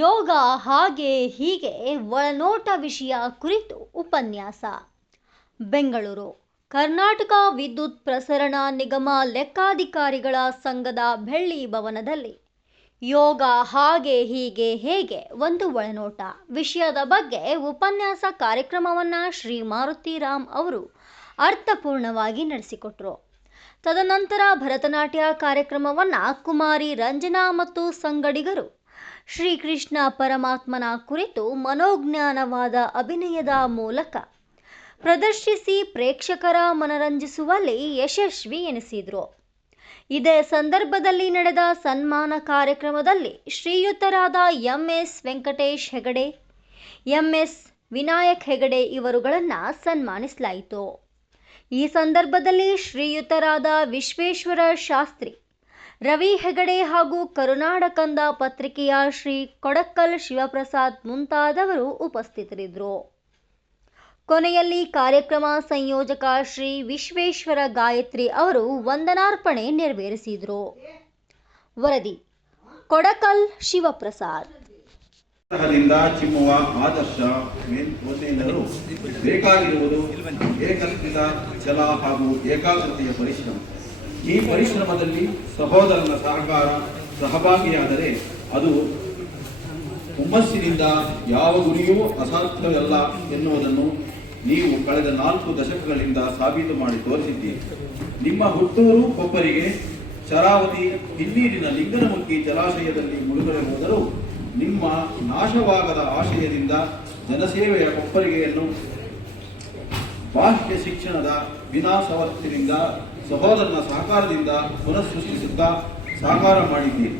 ಯೋಗ ಹಾಗೆ ಹೀಗೆ ಒಳನೋಟ ವಿಷಯ ಕುರಿತು ಉಪನ್ಯಾಸ. ಬೆಂಗಳೂರು: ಕರ್ನಾಟಕ ವಿದ್ಯುತ್ ಪ್ರಸರಣ ನಿಗಮ ಲೆಕ್ಕಾಧಿಕಾರಿಗಳ ಸಂಘದ ಬೆಳ್ಳಿ ಭವನದಲ್ಲಿ ಯೋಗ ಹಾಗೆ ಹೀಗೆ ಹೇಗೆ ಒಂದು ಒಳನೋಟ ವಿಷಯದ ಬಗ್ಗೆ ಉಪನ್ಯಾಸ ಕಾರ್ಯಕ್ರಮವನ್ನು ಶ್ರೀ ಮಾರುತಿರಾಮ್ ಅವರು ಅರ್ಥಪೂರ್ಣವಾಗಿ ನಡೆಸಿಕೊಟ್ರು. ತದನಂತರ ಭರತನಾಟ್ಯ ಕಾರ್ಯಕ್ರಮವನ್ನು ಕುಮಾರಿ ರಂಜನಾ ಮತ್ತು ಸಂಗಡಿಗರು ಶ್ರೀಕೃಷ್ಣ ಪರಮಾತ್ಮನ ಕುರಿತು ಮನೋಜ್ಞಾನವಾದ ಅಭಿನಯದ ಮೂಲಕ ಪ್ರದರ್ಶಿಸಿ ಪ್ರೇಕ್ಷಕರ ಮನರಂಜಿಸುವಲ್ಲಿ ಯಶಸ್ವಿ ಎನಿಸಿದರು. ಇದೇ ಸಂದರ್ಭದಲ್ಲಿ ನಡೆದ ಸನ್ಮಾನ ಕಾರ್ಯಕ್ರಮದಲ್ಲಿ ಶ್ರೀಯುತರಾದ ಎಂ.ಎಸ್. ವೆಂಕಟೇಶ್ ಹೆಗಡೆ, ಎಂ.ಎಸ್. ವಿನಾಯಕ್ ಹೆಗಡೆ ಇವರುಗಳನ್ನು ಸನ್ಮಾನಿಸಲಾಯಿತು. ಈ ಸಂದರ್ಭದಲ್ಲಿ ಶ್ರೀಯುತರಾದ ವಿಶ್ವೇಶ್ವರ ಶಾಸ್ತ್ರಿ, ರವಿ ಹೆಗಡೆ ಹಾಗೂ ಕರುನಾಡ ಕಂದ ಪತ್ರಿಕೆಯ ಶ್ರೀ ಕೊಡಕಲ್ ಶಿವಪ್ರಸಾದ್ ಮುಂತಾದವರು ಉಪಸ್ಥಿತರಿದ್ದರು. ಕೊನೆಯಲ್ಲಿ ಕಾರ್ಯಕ್ರಮ ಸಂಯೋಜಕ ಶ್ರೀ ವಿಶ್ವೇಶ್ವರ ಗಾಯತ್ರಿ ಅವರು ವಂದನಾರ್ಪಣೆ ನೆರವೇರಿಸಿದರು. ವರದಿ: ಕೊಡಕಲ್ ಶಿವಪ್ರಸಾದ್. ಚಿಮ್ಮುವ ಆದರ್ಶ ಒಂದೇನೆಂದರೂ ಬೇಕಾಗಿರುವುದು ಏಕತ್ರಿತ ಛಲ ಹಾಗೂ ಏಕಾಗ್ರತೆಯ ಪರಿಶ್ರಮ. ಈ ಪರಿಶ್ರಮದಲ್ಲಿ ಸಹೋದರನ ಸಹಕಾರ ಸಹಭಾಗಿಯಾದರೆ ಅದು ಹುಮ್ಮಸ್ಸಿನಿಂದ ಯಾವ ಗುರಿಯೂ ಅಸಾಧ್ಯವಲ್ಲ ಎನ್ನುವುದನ್ನು ನೀವು ಕಳೆದ 4 ದಶಕಗಳಿಂದ ಸಾಬೀತು ಮಾಡಿ ತೋರಿಸಿದ್ದೀರಿ. ನಿಮ್ಮ ಹುಟ್ಟೂರು ಕೊಪ್ಪರಿಗೆ ಶರಾವತಿ ಹಿನ್ನೀರಿನ ಲಿಂಗನಮುಖಿ ಜಲಾಶಯದಲ್ಲಿ ಮುಳುಗಡೆ ಹೋದರೂ ನಿಮ್ಮ ನಾಶವಾಗದ ಆಶಯದಿಂದ ಜನಸೇವೆಯ ಕೊಪ್ಪರಿಗೆಯನ್ನು ಬಾಹ್ಯ ಶಿಕ್ಷಣದ ವಿನಾಶವತ್ತಿನಿಂದ ಸಹೋದರನ ಸಹಕಾರದಿಂದ ಪುನಃ ಸೃಷ್ಟಿಸುತ್ತಾ ಸಾಕಾರ ಮಾಡಿದ್ದೀರಿ.